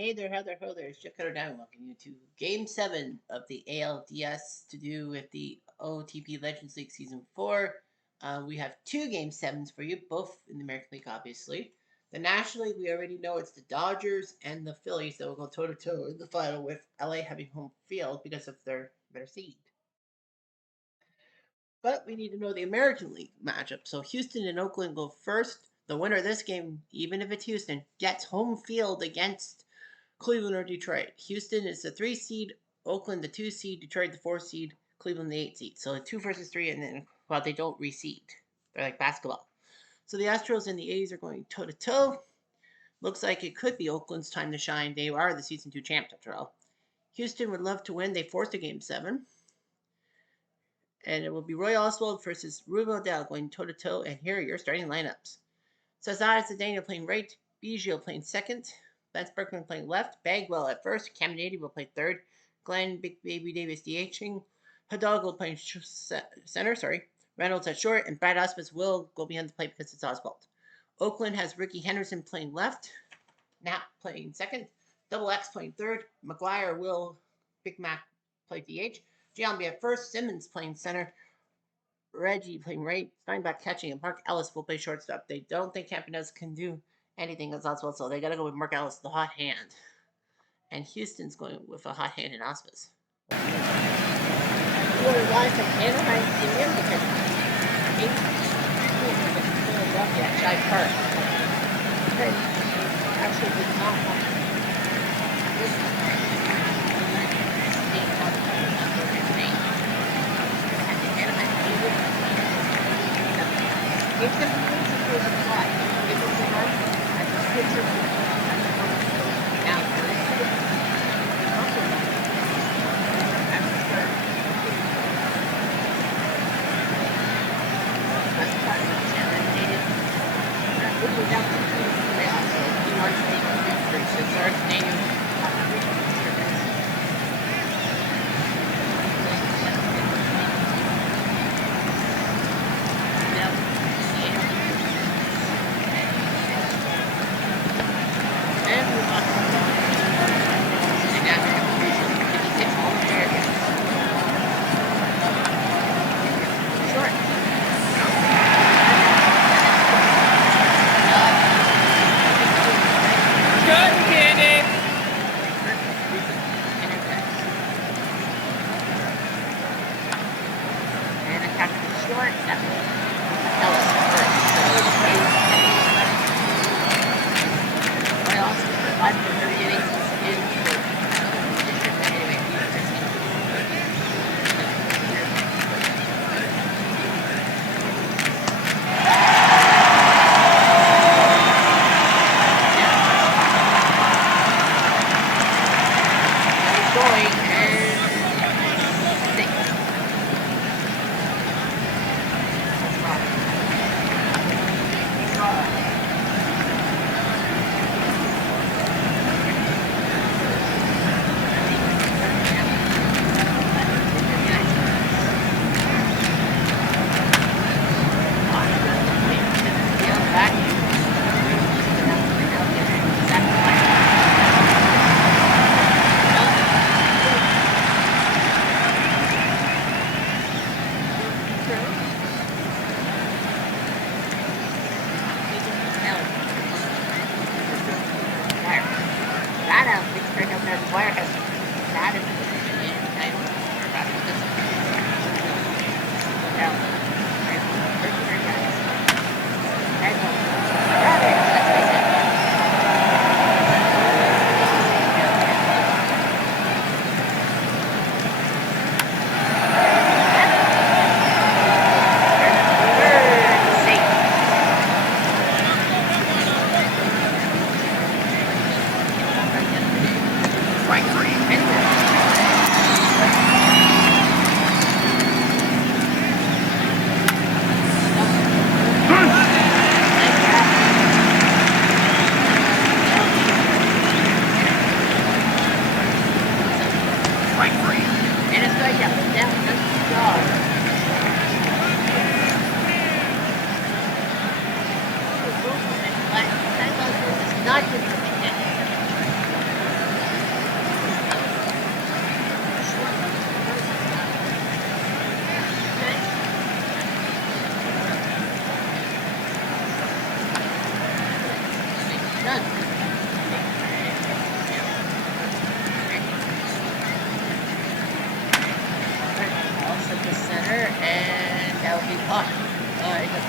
Hey there, how there, it's Jeff Cutter down. Welcome you to Game 7 of the ALDS to do with the OOTP Legends League Season 4. We have two Game 7s for you, both in the American League, obviously. The National League, we already know it's the Dodgers and the Phillies that will go toe-to-toe in the final with LA having home field because of their seed. But we need to know the American League matchup. So Houston and Oakland go first. The winner of this game, even if it's Houston, gets home field against Cleveland or Detroit. Houston is the 3 seed, Oakland the 2 seed, Detroit the 4 seed, Cleveland the 8 seed. So 2 versus 3, and then they don't reseed. They're like basketball. So the Astros and the A's are going toe to toe. Looks like it could be Oakland's time to shine. They are the season 2 champs after all. Houston would love to win. They forced a game 7. And it will be Roy Oswald versus Ruben Odell going toe to toe. And here are your starting lineups. Cesar Cedeno playing right, Biggio playing second, Lance Berkman playing left, Bagwell at first, Caminiti will play third, Glenn Big Baby Davis DHing, Hidalgo playing center, Reynolds at short, and Brad Ausmus will go behind the plate because it's Oswald. Oakland has Ricky Henderson playing left, Knapp playing second, Double X playing third, McGuire will Big Mac play DH, Giambi at first, Simmons playing center, Reggie playing right, Steinbach catching, and Mark Ellis will play shortstop. They don't think Campanez can do anything as Oswald, so they got to go with Mark Ellis, the hot hand. And Houston's going with a hot hand in Osmus. Actually did not want If the music was applied, it was a mark at the picture of the now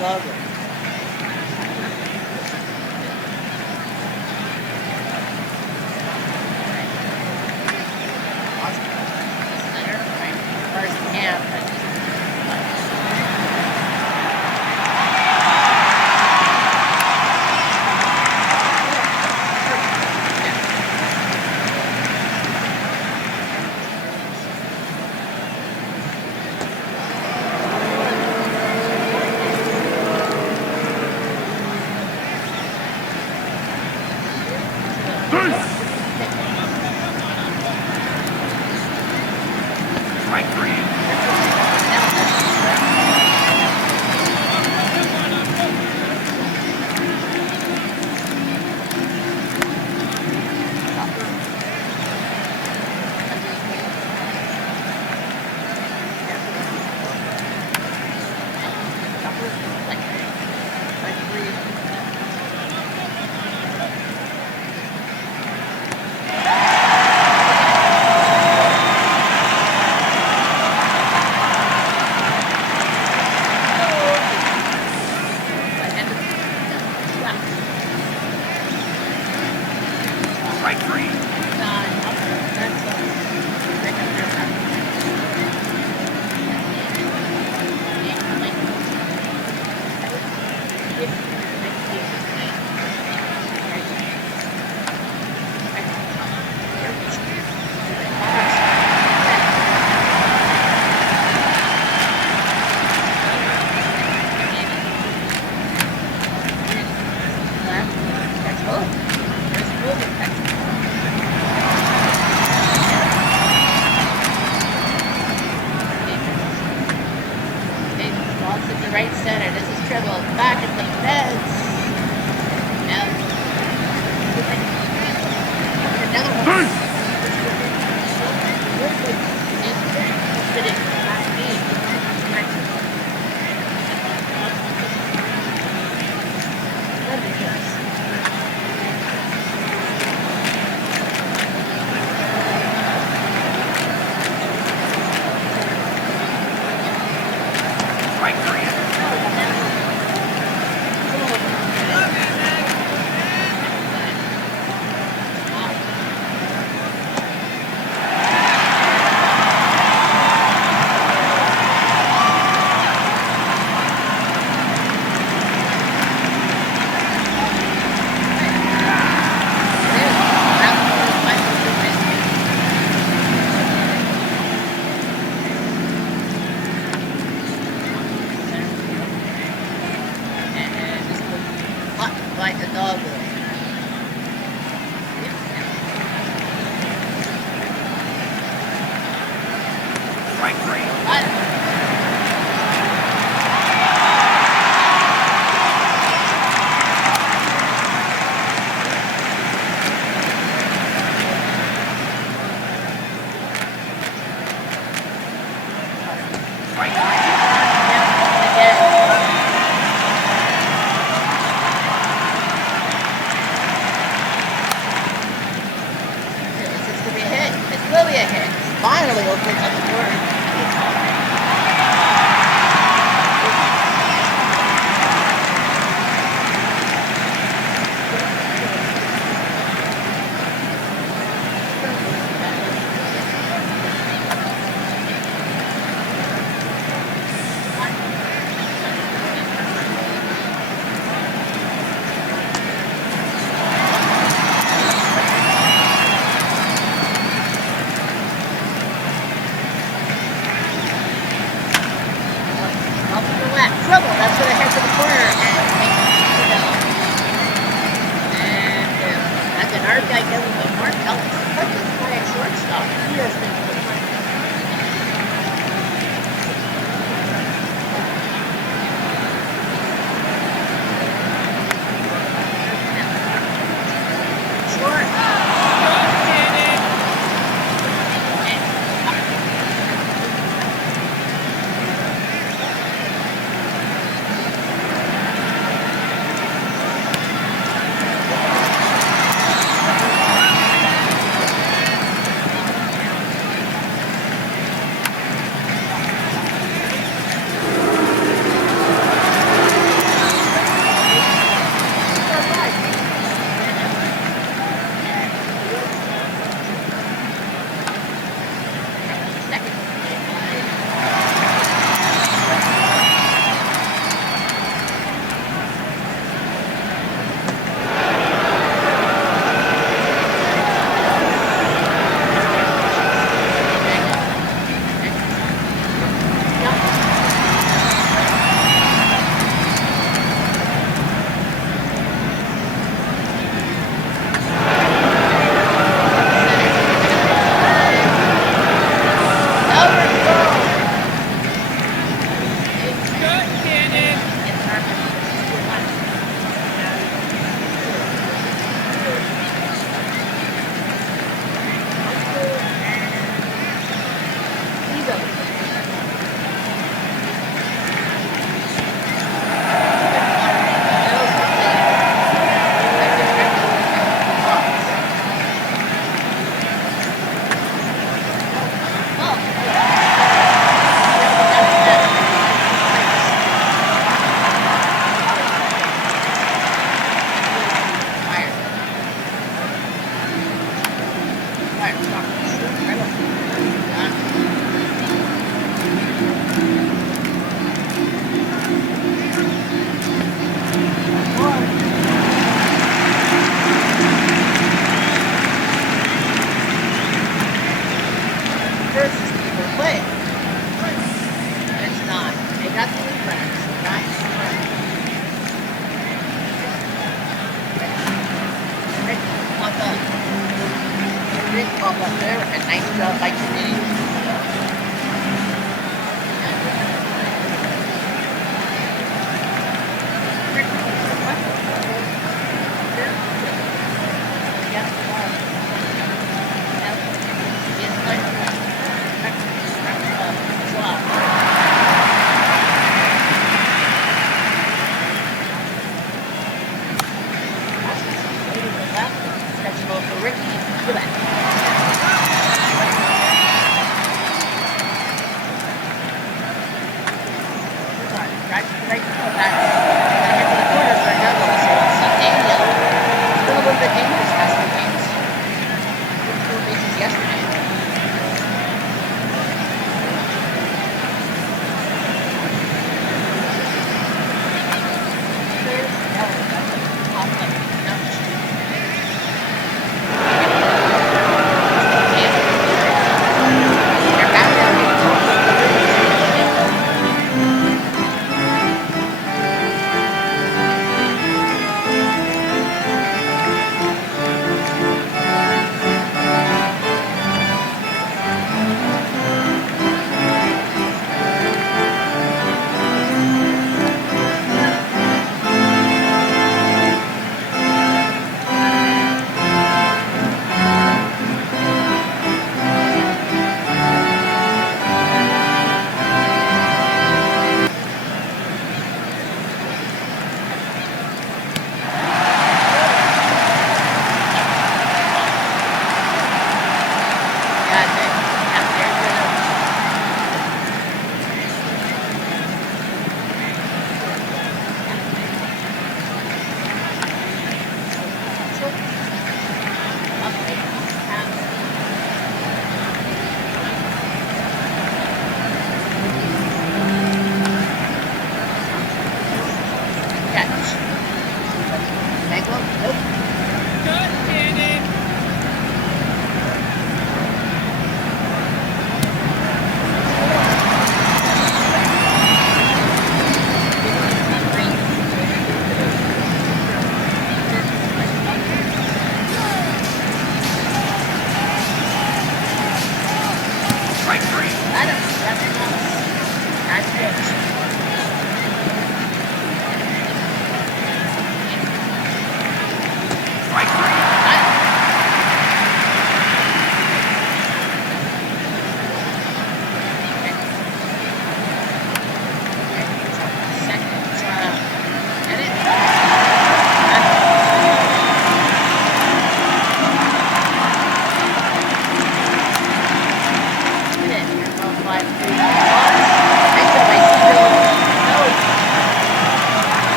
dog. First camp. Right center. This is Tribble back at the fence. Now, another one. Like a dog will. Right green. Will be a hit. Finally opens up the door.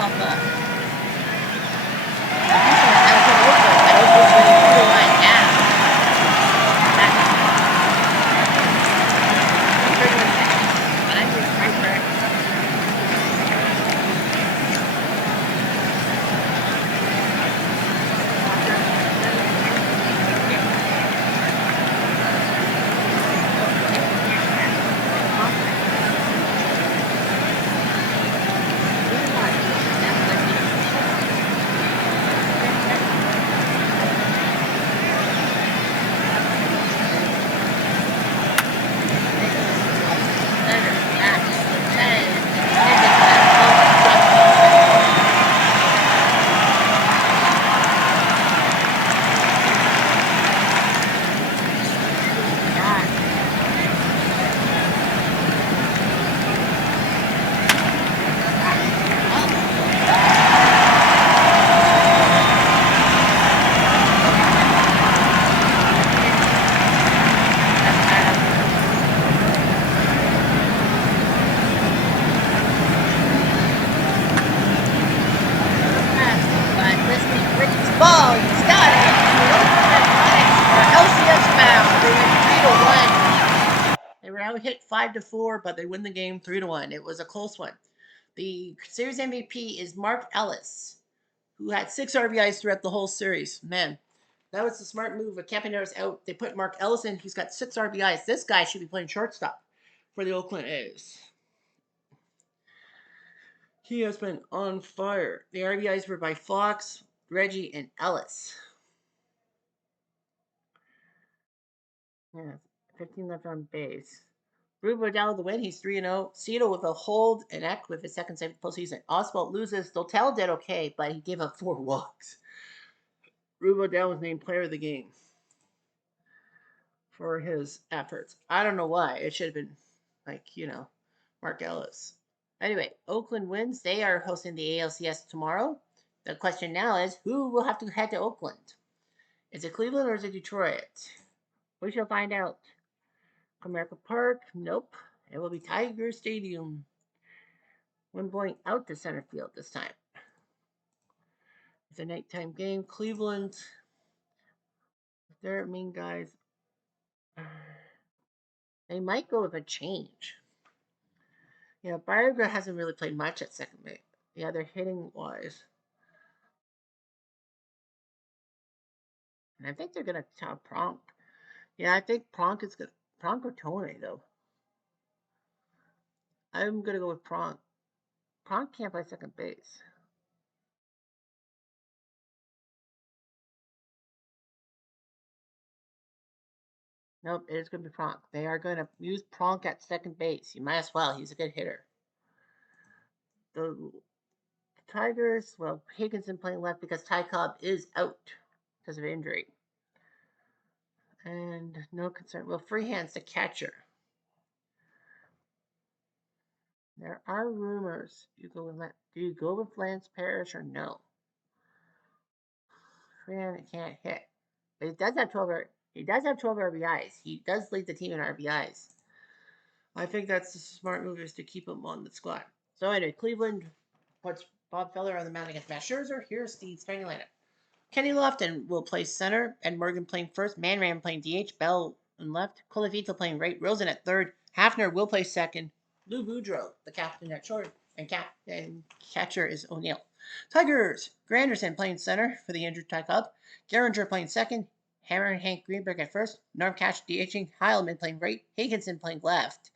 pop up. Houston was out of Oakland, but Oakland's winning 2-1. Yeah. But I'm just right there. Hit 5-4, but they win the game 3-1. It was a close one. The series MVP is Mark Ellis, who had 6 RBIs throughout the whole series. Man, that was a smart move. With Campaneris out, they put Mark Ellis in. He's got 6 RBIs. This guy should be playing shortstop for the Oakland A's. He has been on fire. The RBIs were by Fox, Reggie, and Ellis. Yeah, 15 left on base. Rubo down the win. He's 3-0. Cito with a hold and Eck with his second save postseason. Oswalt loses. Dotel did okay, but he gave up 4 walks. Rubo down was named player of the game for his efforts. I don't know why. It should have been Mark Ellis. Anyway, Oakland wins. They are hosting the ALCS tomorrow. The question now is, who will have to head to Oakland? Is it Cleveland or is it Detroit? We shall find out. Comerica Park? Nope. It will be Tiger Stadium. When blowing out to center field this time. It's a nighttime game. Cleveland, their main guys, they might go with a change. Yeah, Biogra hasn't really played much at second base. Yeah, they're hitting wise. And I think they're going to top Pronk. Yeah, I think Pronk is good. Pronk or Tony, though. I'm going to go with Pronk. Pronk can't play second base. Nope, it is going to be Pronk. They are going to use Pronk at second base. You might as well. He's a good hitter. The Tigers, well, Higginson playing left because Ty Cobb is out because of injury. And no concern. Well, Freehand's the catcher. There are rumors. Do you go with Lance Parrish or no? Freehand can't hit. But he does have 12 RBIs. He does lead the team in RBIs. I think that's the smart move is to keep him on the squad. So anyway, Cleveland puts Bob Feller on the mound against Matt Scherzer. Here's the starting lineup. Kenny Lofton will play center, Ed Morgan playing first, Manram playing DH, Bell in left, Colafito playing right, Rosen at third, Hafner will play second, Lou Boudreau, the captain at short, and catcher is O'Neill. Tigers, Granderson playing center for the injured Ty Cobb, Geringer playing second, Hammer and Hank Greenberg at first, Norm Cash DHing, Heilman playing right, Higginson playing left,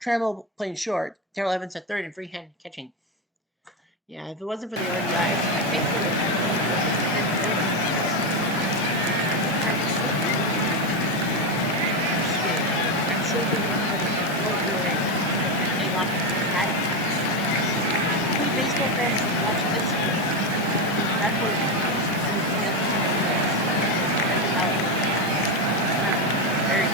Trammell playing short, Terrell Evans at third, and Freehand catching. Yeah, if it wasn't for the RBIs, I think they would have. Baseball fans watch this. That's what very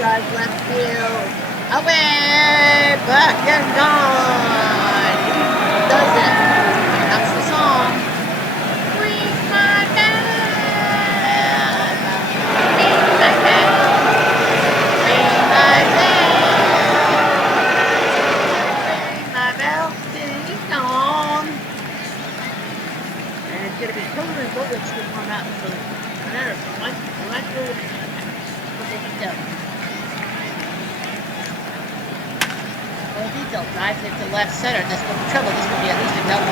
drive left field. Away! Back and gone! Does it? Here comes the song. Ring my bell. Ring my bell. Ring my bell. Ring my bell. Ding dong. And it's going to be Cooler and Bullets to warm up. So whenever one goal, what they can do. Detail drives it to left center. This will be trouble. This will be at least a double.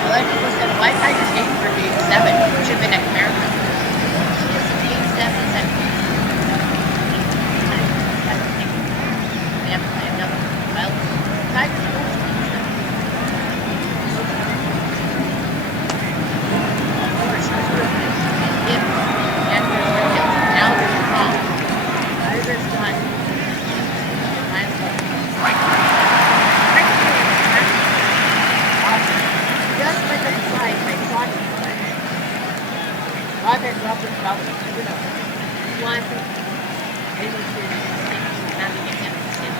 The left people said, why Tigers game for Gm7? Should have been at America. She is a Gm7 at we have to play another. Well, Tigers will now there's a problem. Tigers got just like a slide, my thought is Robert, you know, one thing, maybe to think having a chemistry.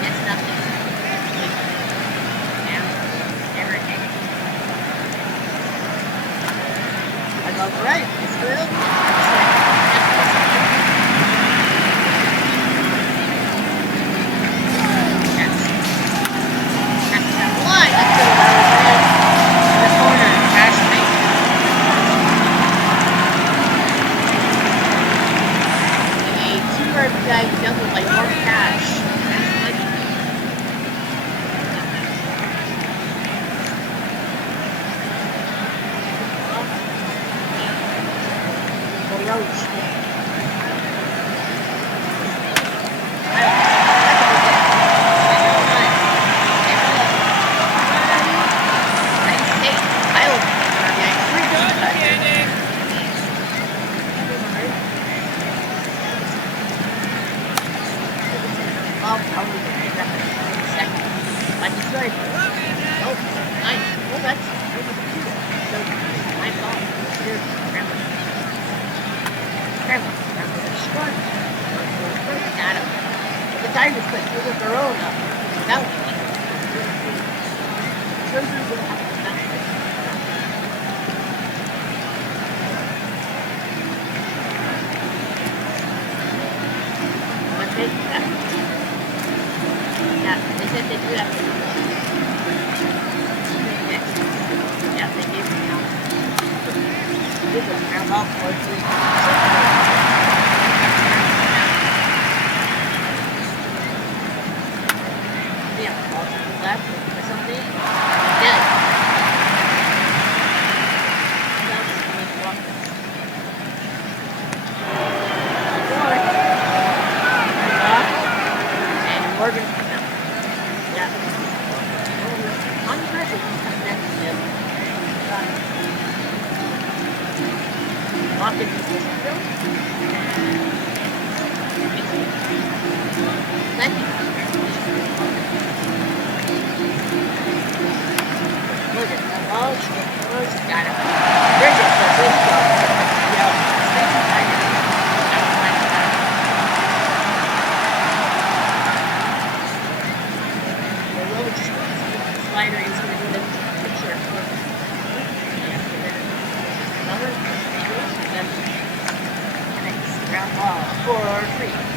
It's nothing. Right, it's real. That's the line. Let's go in the corner. Cash mate. A 2 RBI double by more cash. Roach. The Tigers put two of their own up. That was yeah, they said they do that. Yeah, they gave me out. This is around about 4-3. Left or something. Dead. And Morgan. Yeah. Walk into the field. Thank you. Look at that. Oh, she got it. Bridget said this job. The roach slider is going to do the picture. Another. Next ground ball. 4-3.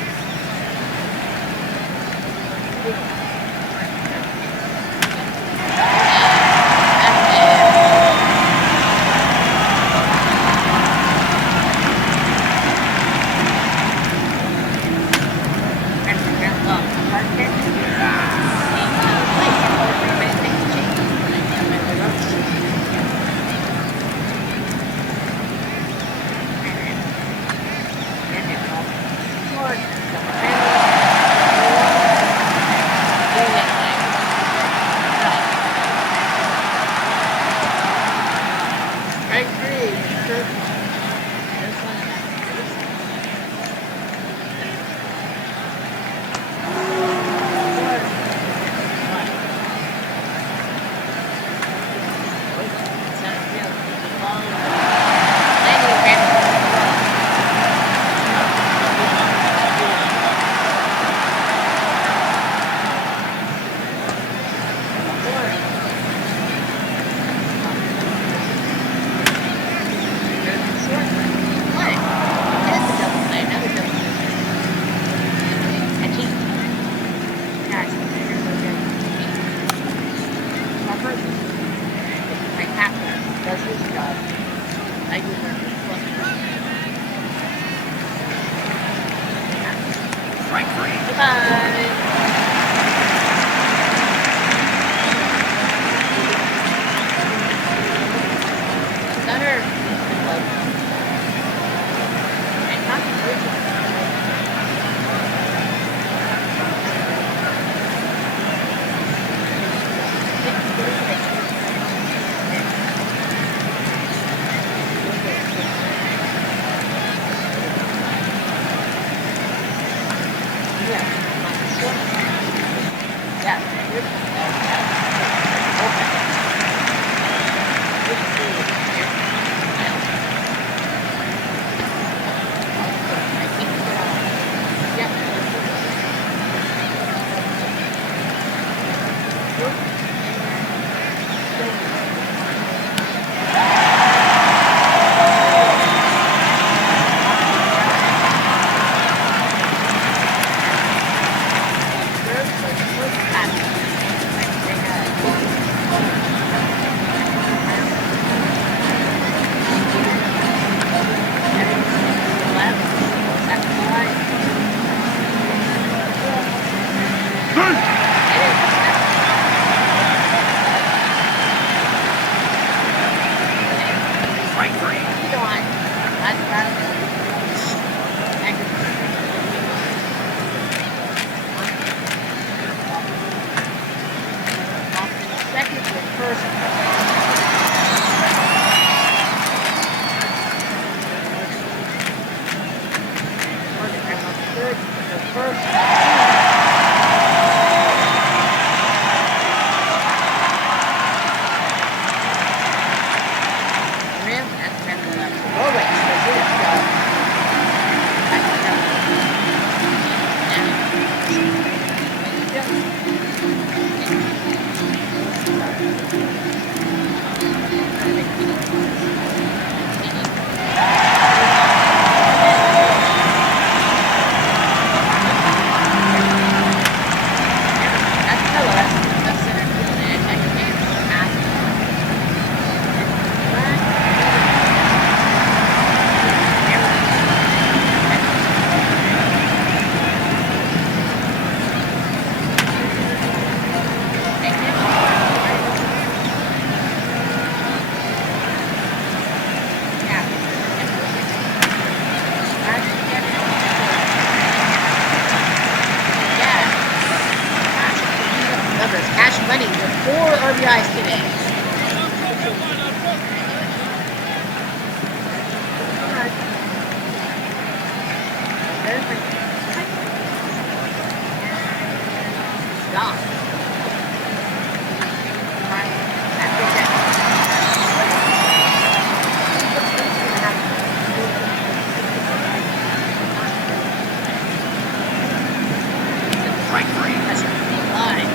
Lord. Right green. Numbers, cash money with 4 RBIs today. Stop. Right green. That's a big line.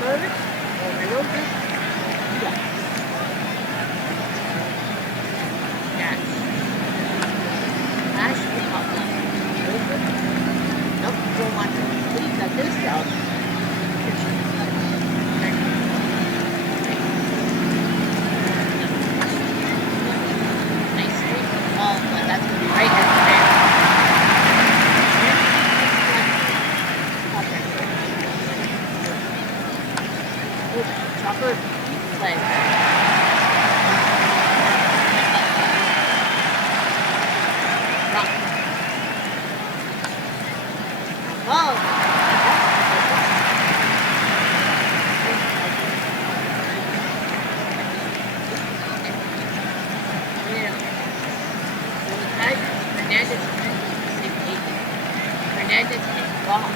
Bird, or my road group, yeah. Dash. Dash will pop up. Road group, nope, don't want to complete that this job. Nice streak. Oh, but that's going to be right at the rear. Chopper, play. Drop. Oh! Hernandez is gone.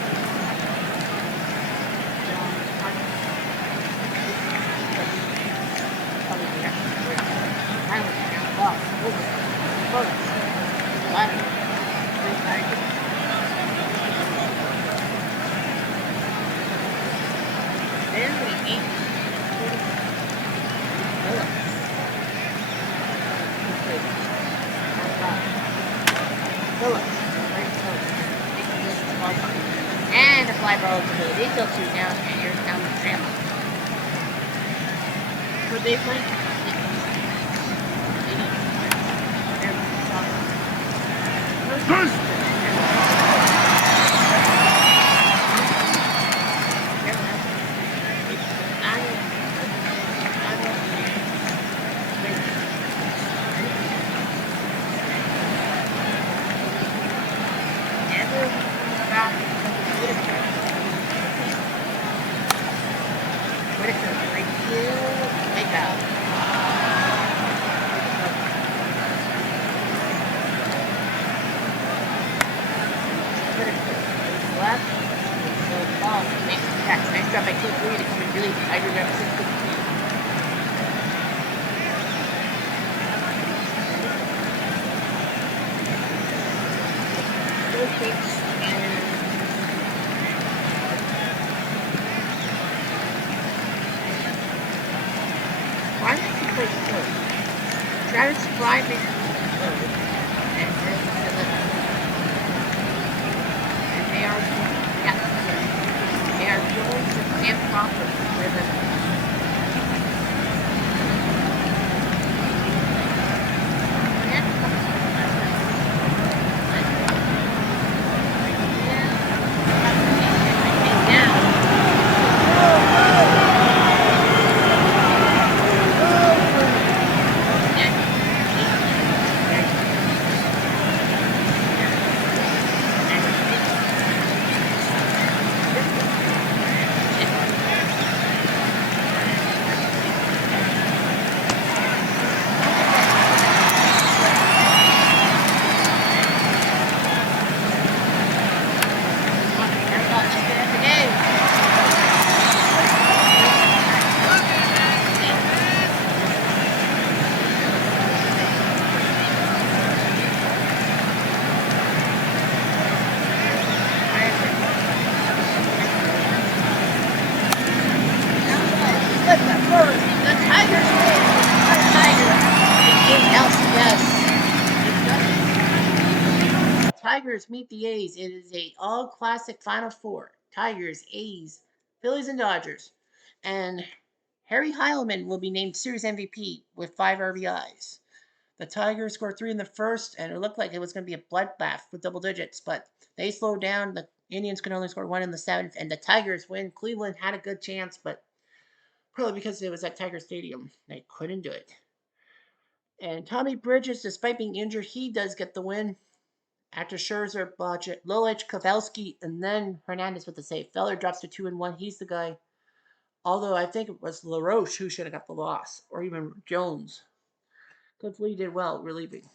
And a fly ball to the detail two down, and here's down the trail. So they went. Nice drop by Cliff Lee to come and really Tiger grab 6-15. Why did he play third? Travis Fry makes third, and Chris Phillips. And they are Jones and Sam Crawford with them. Tigers meet the A's. It is a all-classic Final Four. Tigers, A's, Phillies, and Dodgers. And Harry Heilman will be named Series MVP with 5 RBIs. The Tigers scored 3 in the first, and it looked like it was going to be a bloodbath with double digits, but they slowed down. The Indians could only score 1 in the 7th, and the Tigers win. Cleveland had a good chance, but probably because it was at Tiger Stadium, they couldn't do it. And Tommy Bridges, despite being injured, he does get the win. After Scherzer, Blodgett, Lolich, Pavelski, and then Hernandez with the save. Feller drops to 2-1. He's the guy. Although I think it was LaRoche who should have got the loss, or even Jones. Cliff Lee did well relieving.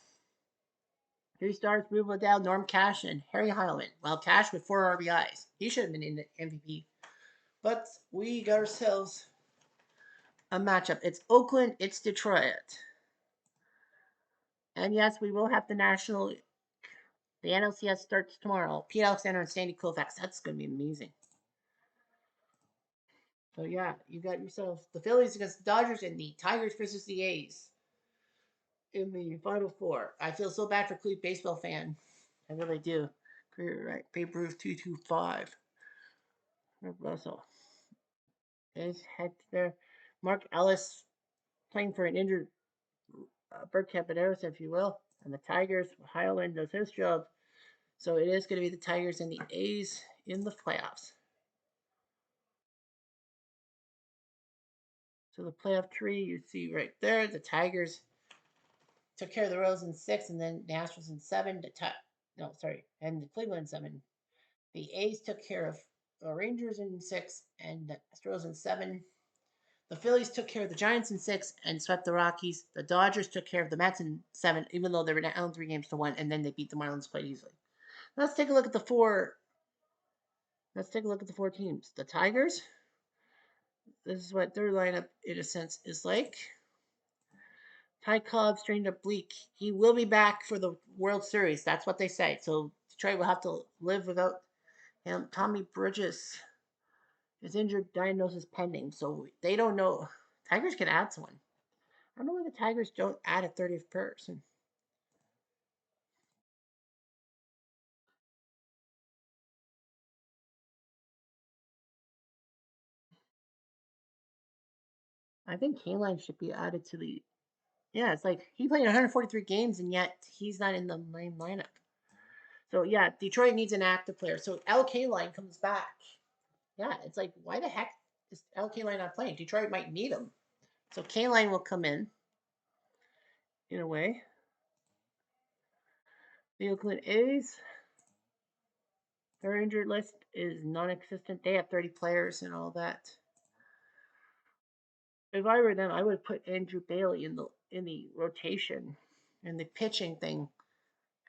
3 stars, Ruben Liddell, Norm Cash, and Harry Heilman. Well, Cash with 4 RBIs. He should have been in the MVP. But we got ourselves a matchup. It's Oakland, it's Detroit. And yes, we will have the NLCS starts tomorrow. Pete Alexander and Sandy Koufax. That's going to be amazing. So yeah, you got yourself the Phillies against the Dodgers and the Tigers versus the A's in the Final Four. I feel so bad for Cleve baseball fan. I really do. Career right, Babe Ruth 225. Russell is head there. Mark Ellis playing for an injured Bert Campaneris, if you will, and the Tigers. Highland does his job, so it is going to be the Tigers and the A's in the playoffs. So the playoff tree you see right there, the Tigers took care of the Royals in 6, and then the Astros in 7. And the Cleveland in 7. The A's took care of the Rangers in 6, and the Astros in 7. The Phillies took care of the Giants in 6 and swept the Rockies. The Dodgers took care of the Mets in 7, even though they were down 3-1, and then they beat the Marlins quite easily. Let's take a look at the four. Let's take a look at the 4 teams. The Tigers. This is what their lineup, in a sense, is like. Ty Cobb strained oblique. He will be back for the World Series. That's what they say. So Detroit will have to live without him. Tommy Bridges is injured. Diagnosis pending. So they don't know. Tigers can add someone. I don't know why the Tigers don't add a 30th person. I think Kaline should be added to the. Yeah, it's like he played 143 games and yet he's not in the main lineup. So yeah, Detroit needs an active player. So LK line comes back. Yeah, it's like why the heck is LK line not playing? Detroit might need him. So K line will come in a way. The Oakland A's, their injured list is non-existent. They have 30 players and all that. If I were them, I would put Andrew Bailey in the rotation and the pitching thing.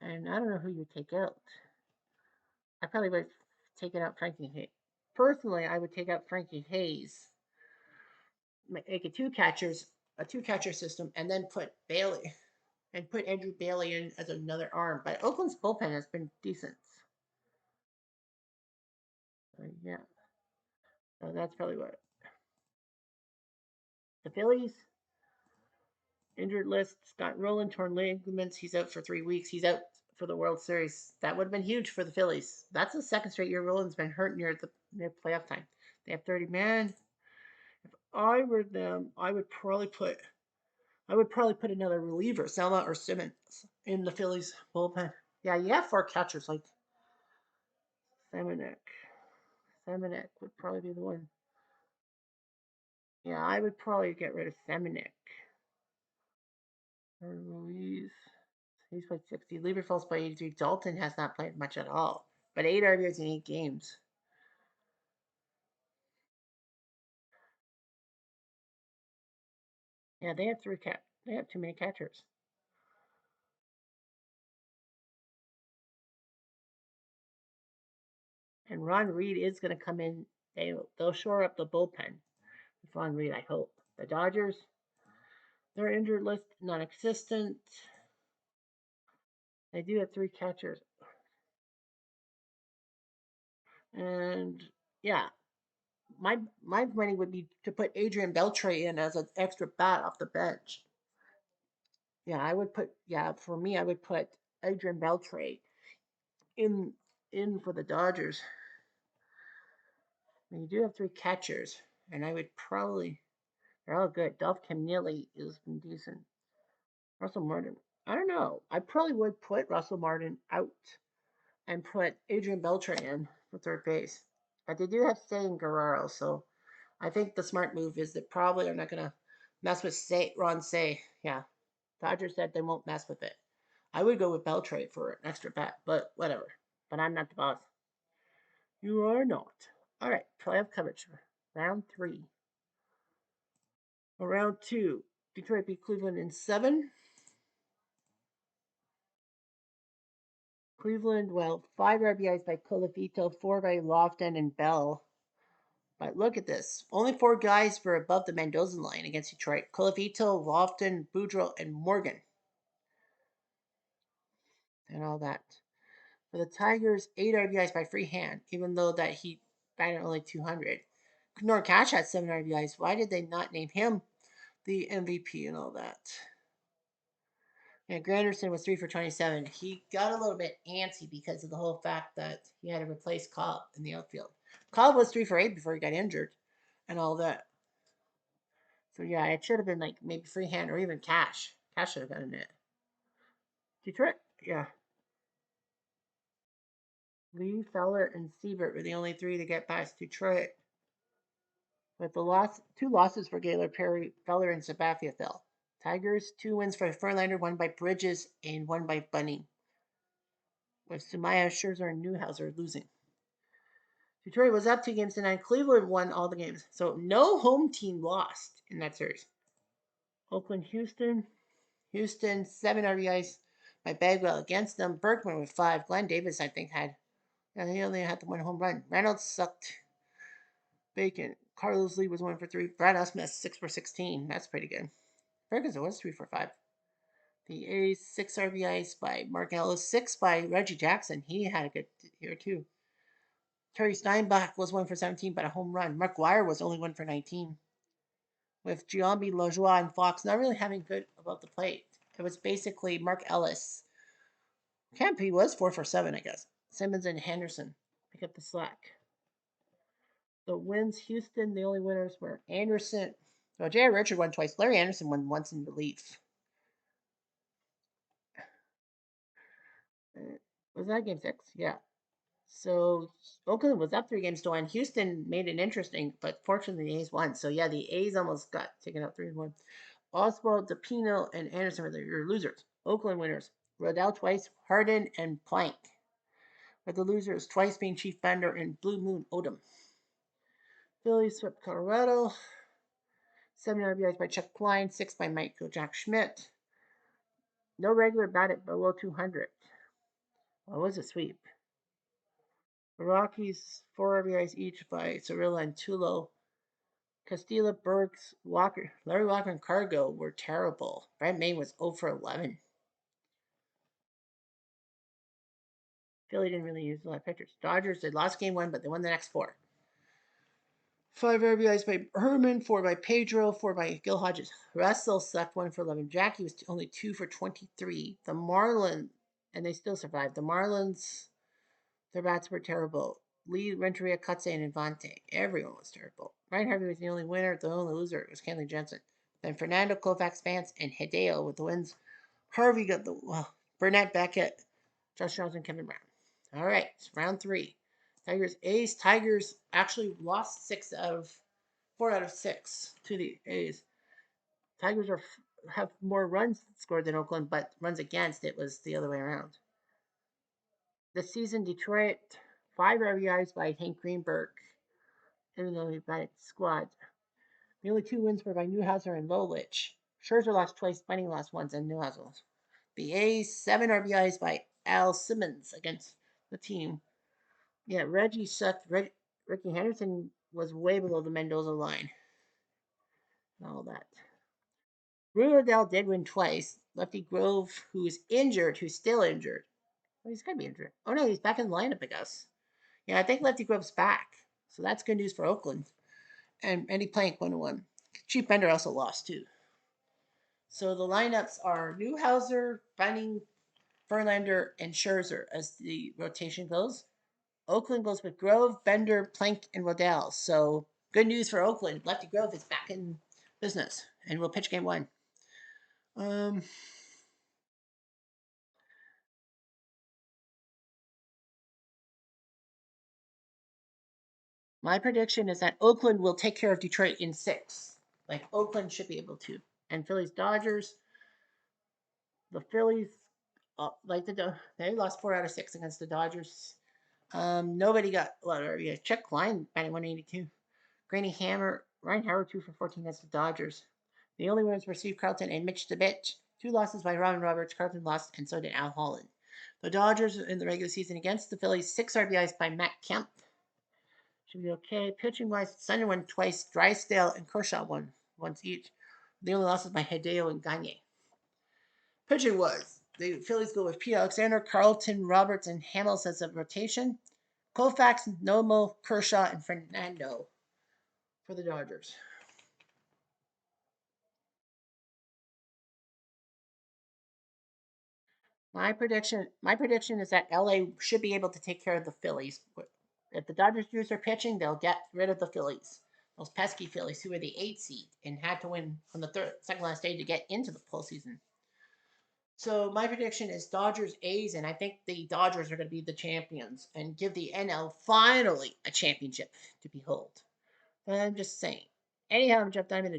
And I don't know who you take out. I probably would have taken out Frankie Hayes. Personally, I would take out Frankie Hayes, make a two catcher system, and then put Bailey and put Andrew Bailey in as another arm. But Oakland's bullpen has been decent. Yeah, so that's probably what the Phillies injured list. Scott Rowland torn ligaments. He's out for 3 weeks. He's out for the World Series. That would have been huge for the Phillies. That's the second straight year Rowland's been hurt near playoff time. They have 30 man. If I were them, I would probably put another reliever, Selma or Simmons, in the Phillies bullpen. Yeah, you have 4 catchers like Semenek. Semenek would probably be the one. Yeah, I would probably get rid of Semenek. Or Ruiz. He's played 60. Lieberfeld's played 83. Dalton has not played much at all, but 8 RBIs in 8 games. Yeah, they have They have too many catchers. And Ron Reed is going to come in. They'll shore up the bullpen with Ron Reed, I hope. The Dodgers, their injured list non-existent. They do have 3 catchers. And yeah, my money would be to put Adrian Beltre in as an extra bat off the bench. Yeah, I would put. Yeah, for me, I would put Adrian Beltre in in for the Dodgers. And you do have 3 catchers, and I would probably they're all good. Dolph Camilli has been decent. Russell Martin. I don't know. I probably would put Russell Martin out and put Adrian Beltre in for third base. But they do have Say and Guerrero, so I think the smart move is that probably are not going to mess with Ron Say. Yeah, Dodgers said they won't mess with it. I would go with Beltre for an extra bat, but whatever. But I'm not the boss. You are not. All right, playoff coverage. Round 3. Round 2. Detroit beat Cleveland in 7. Cleveland, well, 5 RBIs by Colafito, 4 by Lofton and Bell. But look at this. Only 4 guys were above the Mendoza line against Detroit. Colafito, Lofton, Boudreaux, and Morgan. And all that. For the Tigers, 8 RBIs by Freehand, even though that he batted only 200. Nor Cash had 7 RBIs. Why did they not name him the MVP and all that? Yeah, Granderson was 3 for 27. He got a little bit antsy because of the whole fact that he had to replace Cobb in the outfield. Cobb was 3 for 8 before he got injured and all that. So yeah, it should have been like maybe Freehand or even Cash. Cash should have gotten it. Detroit, yeah. Lee, Feller, and Siebert were the only 3 to get past Detroit. With the 2 losses for Gaylor, Perry, Feller, and Sabathia fell. Tigers, 2 wins for Verlander, 1 by Bridges and 1 by Bunning. With Sumaya, Scherzer, and Newhouser losing. Detroit was up 2-9. Cleveland won all the games. So no home team lost in that series. Oakland, Houston. Houston, 7 RBIs by Bagwell against them. Berkman with 5. Glenn Davis, I think, he only had the 1 home run. Reynolds sucked. Bacon. Carlos Lee was 1 for 3. Brad Ausmus, 6 for 16. That's pretty good. Ferguson was 3 for 5. The A's, 6 RBIs by Mark Ellis, 6 by Reggie Jackson. He had a good year, too. Terry Steinbach was 1 for 17, but a home run. Mark Guire was only 1 for 19. With Giambi, Lajoie, and Fox not really having good above the plate. It was basically Mark Ellis. Campy was 4 for 7, I guess. Simmons and Henderson pick up the slack. The wins, Houston, the only winners were Anderson. Well, J.R. Richard won twice. Larry Anderson won once in relief. Was that game 6? Yeah. So Oakland was up 3-1. Houston made it interesting, but fortunately the A's won. So yeah, the A's almost got taken out 3-1. Oswald, DePino, and Anderson were your losers. Oakland winners: Rodell twice, Harden, and Plank. With the losers twice being Chief Bender and Blue Moon Odom. Phillies swept Colorado. 7 RBIs by Chuck Klein, 6 by Michael Jack Schmidt. No regular batted below 200. Well, it was a sweep. The Rockies, 4 RBIs each by Cirilla and Tulo. Castillo, Burks, Walker, Larry Walker, and Cargo were terrible. Brent May was 0 for 11. Philly didn't really use a lot of pitchers. Dodgers, they lost game 1, but they won the next 4. 5 RBIs by Herman, 4 by Pedro, 4 by Gil Hodges. Russell sucked 1 for 11. Jackie was only 2 for 23. The Marlins, and they still survived. The Marlins, their bats were terrible. Lee, Renteria, Kutse, and Infante. Everyone was terrible. Ryan Harvey was the only winner. The only loser was Kenley Jensen. Then Fernando, Koufax, Vance, and Hideo with the wins. Harvey got Burnett, Beckett, Josh Johnson, Kevin Brown. All right, it's round 3. Tigers, A's. Tigers actually lost 4 out of 6 to the A's. Tigers have more runs scored than Oakland, but runs against it was the other way around. This season, Detroit, 5 RBIs by Hank Greenberg, even though he batted squad. The only 2 wins were by Newhouser and Lolich. Scherzer lost twice, Bunning lost once, and Newhouser lost. The A's, 7 RBIs by Al Simmons against the team. Yeah, Reggie sucked. Ricky Henderson was way below the Mendoza line. And all that. Rudell did win twice. Lefty Grove, who's still injured. Well, he's got to be injured. Oh, no, he's back in the lineup, I guess. Yeah, I think Lefty Grove's back. So that's good news for Oakland. And Eddie Plank 1-1. Chief Bender also lost, too. So the lineups are Newhouser, Bunning, Verlander, and Scherzer as the rotation goes. Oakland goes with Grove, Bender, Plank, and Rodell. So good news for Oakland. Lefty Grove is back in business and will pitch game 1. My prediction is that Oakland will take care of Detroit in 6. Like Oakland should be able to. And Phillies, Dodgers. The Phillies, they lost 4 out of 6 against the Dodgers. Nobody got a lot of RBIs. Chuck Klein batting 182. Granny Hammer, Ryan Howard 2 for 14 against the Dodgers. The only winners were Steve Carlton and Mitch the Bitch. 2 losses by Robin Roberts. Carlton lost, and so did Al Holland. The Dodgers in the regular season against the Phillies, 6 RBIs by Matt Kemp. Should be okay. Pitching wise, Sunday won twice. Drysdale and Kershaw won once each. The only losses by Hideo and Gagne. Pitching wise, the Phillies go with Pete Alexander, Carlton, Roberts, and Hamels as a rotation. Koufax, Nomo, Kershaw, and Fernando. for the Dodgers. My prediction is that LA should be able to take care of the Phillies. If the Dodgers use their pitching, they'll get rid of the Phillies. Those pesky Phillies, who were the 8th seed and had to win on the second last day to get into the postseason. So my prediction is Dodgers A's, and I think the Dodgers are going to be the champions and give the NL finally a championship to behold. But I'm just saying. Anyhow, I'm Jeff Diamond.